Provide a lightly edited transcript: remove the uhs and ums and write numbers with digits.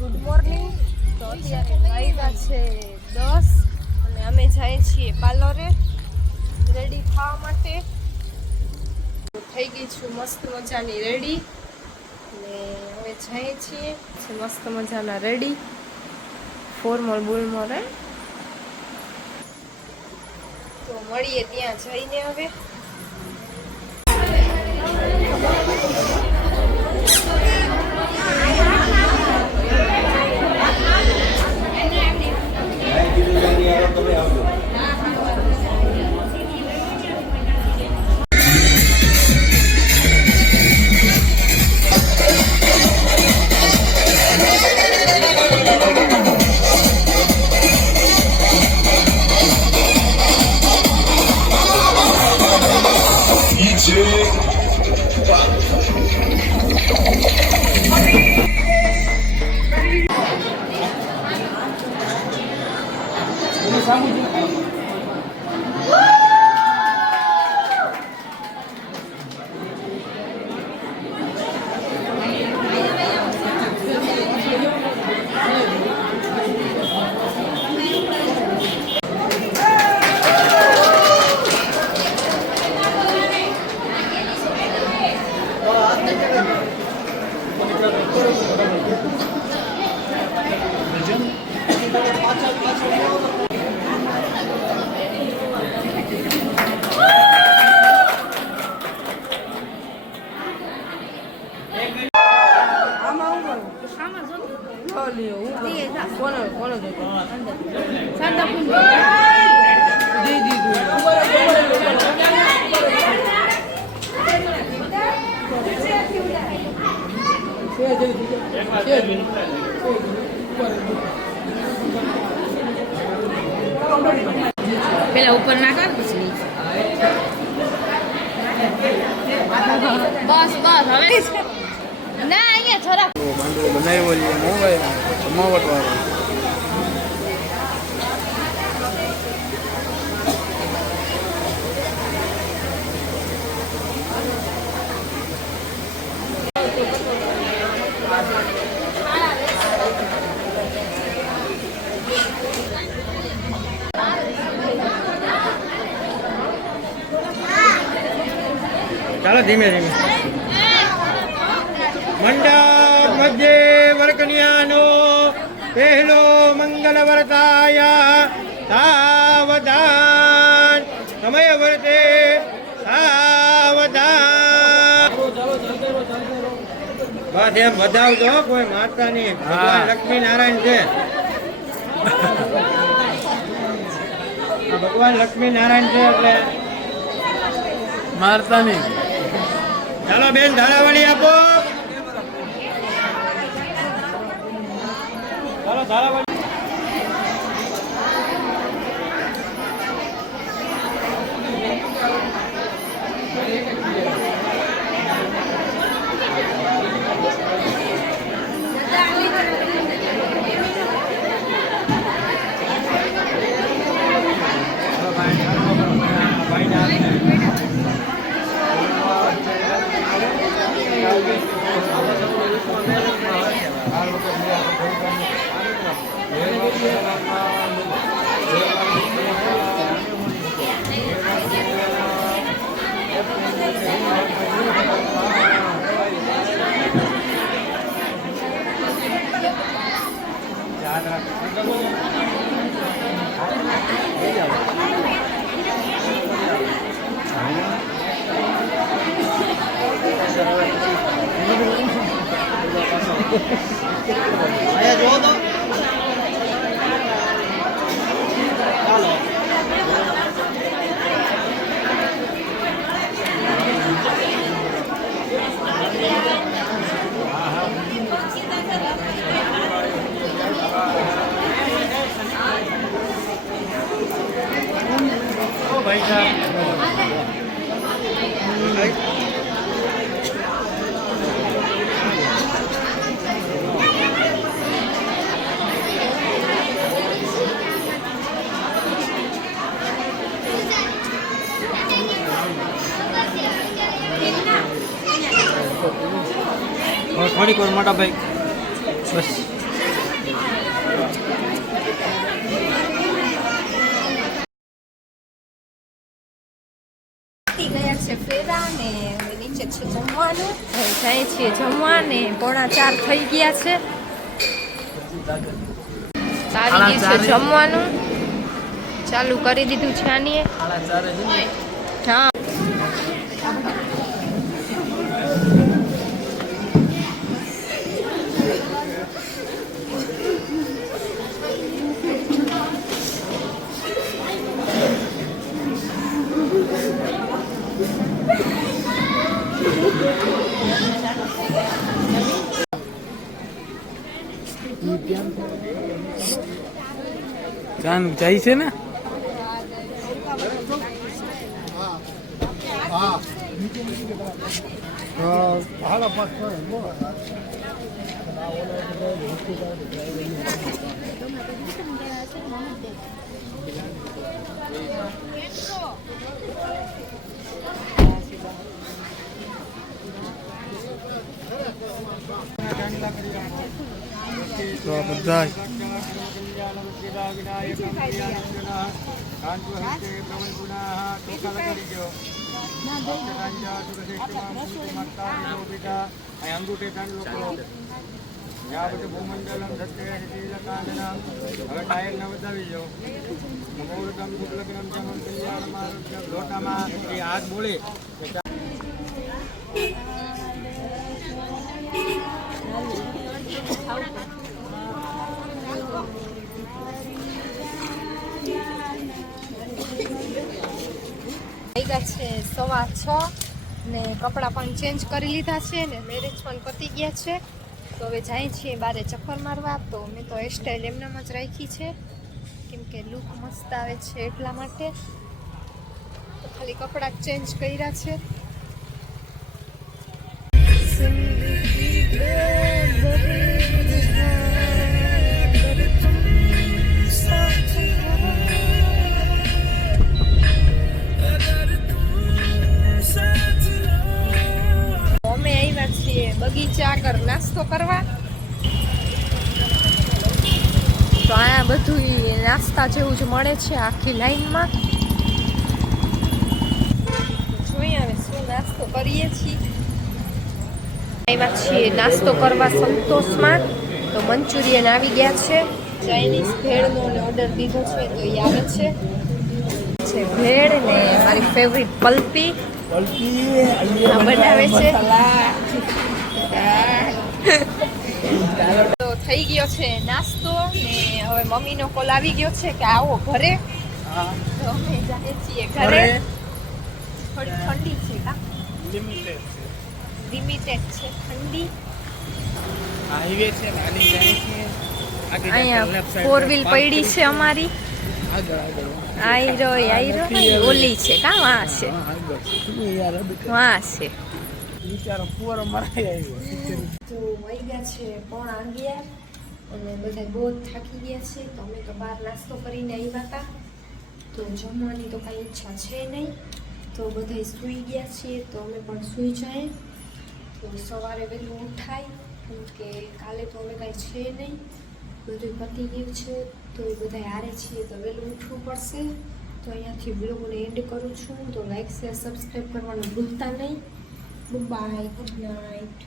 Good morning. તો અત્યારે વાગ્યા છે 10 અને અમે જઈએ છીએ પાર્લરે રેડી થવા માટે. થઈ ગઈ છું મસ્ત મજાની રેડી અને હવે જઈએ છીએ મસ્ત મજાના રેડી ફોર્મલ બોલમલ. તો મળીએ ત્યાં જઈને. હવે પેલા ઉપર નાખા પછી બસ બસ હવે ના અહીંયા થોડા માંડવો બનાવ્યો છે મોબાઈલ જમાવટ વાળો. ચાલો ધીમે ધીમે. મંડપ મધ્યે વરકન્યાનો પહેલો મંગલ વર્તાય સાવધાન સમય વર્તે સાવધાન. બસ એમ વધાવજો, કોઈ મારતા નહીં. ભગવાન લક્ષ્મી નારાયણ છે. ભગવાન લક્ષ્મી નારાયણ છે એટલે મારતા નહીં. ચાલો બેન ધારાવાળી આપો. ચાલો ધારાવાળી. જો તો ચાલો ભાઈ સાહેબ. થોડીક વાર મોટા ભાઈ બસ ને હવે નીચે છે જમવાનું. હવે જાય છીએ જમવા ને 3:45 થઈ ગયા છે. આવી ગયું છે જમવાનું. ચાલુ કરી દીધું છે આની. હા જાન જાય છે ને તો બધા અંગૂઠે ભૂમંડલમ હવે ટાયર ને વધાવી જો લોટામાં હાથ બોલે વાગ્યા છે 6:15 ને કપડાં પણ ચેન્જ કરી લીધા છે ને મેરેજ પણ પતી ગયા છે. તો હવે જાય છીએ બારે ચક્કર મારવા. તો મેં તો હેરસ્ટાઈલ એમનામ જ રાખી છે કેમ કે લુક મસ્ત આવે છે એટલા માટે. તો ખાલી કપડાં ચેન્જ કર્યા છે. બગીચા આગળ નાસ્તો કરવા. તો અહીંયા બધું નાસ્તા જેવું જ મળે છે આખી લાઈનમાં. જોઈએ હવે શું નાસ્તો કરીએ છીએ. આવ્યા છીએ નાસ્તો કરવા સંતોષમાં. તો મંચુરિયન આવી ગયા છે. ચાઇનીઝ ભેળનો ઓર્ડર દીધો છે તો એ આવે છે ભેળ ને મારી ફેવરિટ પલ્પી બનાવે છે. તો થઈ ગયો છે નાસ્તો ને હવે મમ્મીનો કોલ આવી ગયો છે કે આવો ઘરે. તો અમે જઈએ છીએ ઘરે. થોડી ઠંડી છે કા લિમિટેડ છે ઠંડી. હાઈવે છે નાની જાય છે અહીંયા 4 વ્હીલ પડી છે અમારી. આયરો ઓલી છે કા વાં છે વાં છે. તો વાગ્યા છે 11:30 અને બધા બહુ થાકી ગયા છે. તો અમે તો બહાર નાસ્તો કરીને આવ્યા હતા. તો જમવાની તો કાંઈ ઈચ્છા છે નહીં. તો બધા સૂઈ ગયા છીએ તો અમે પણ સૂઈ જાય. તો સવારે વહેલું ઉઠાય કેમ કે કાલે તો અમે કાંઈ છે નહીં, બધું પતી ગયું છે. તો એ બધા હારે છીએ તો વહેલું ઉઠવું પડશે. તો અહીંયાથી બ્લોગને એન્ડ કરું છું. તો લાઈક શેર સબસ્ક્રાઈબ કરવાનું ભૂલતા નહીં. Bye, good night.